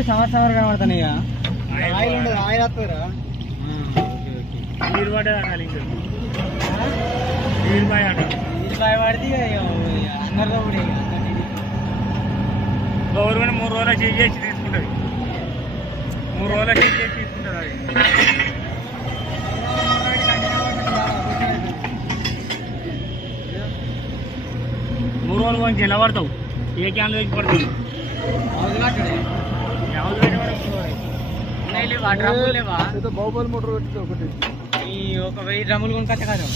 నీళ్ళు సంవత్సరం కనబడతాను ఇక ఆయిల్ ఉండదు ఆయిల్ వస్తుందిరా నీరు పడ్డది అనాలి ఇంకా నీరు బాయ్ ఆట నీళ్ళు బాగా పడితే అందరితో కూడా గవర్నమెంట్ 3 రోజులు చేసి తీసుకుంటుంది 3 రోజులు చేసి తీసుకుంటుంది అది 3 రోజులు కొంచెం ఎలా పడతావు ఏ క్యాన్ వేసి పడుతుంది లేవా డ్రమ్ములు లేవా బాహుబలి మోటార్ పెట్టి ఒకటి 1000 డ్రమ్ములు కొనుక్కొచ్చా కదా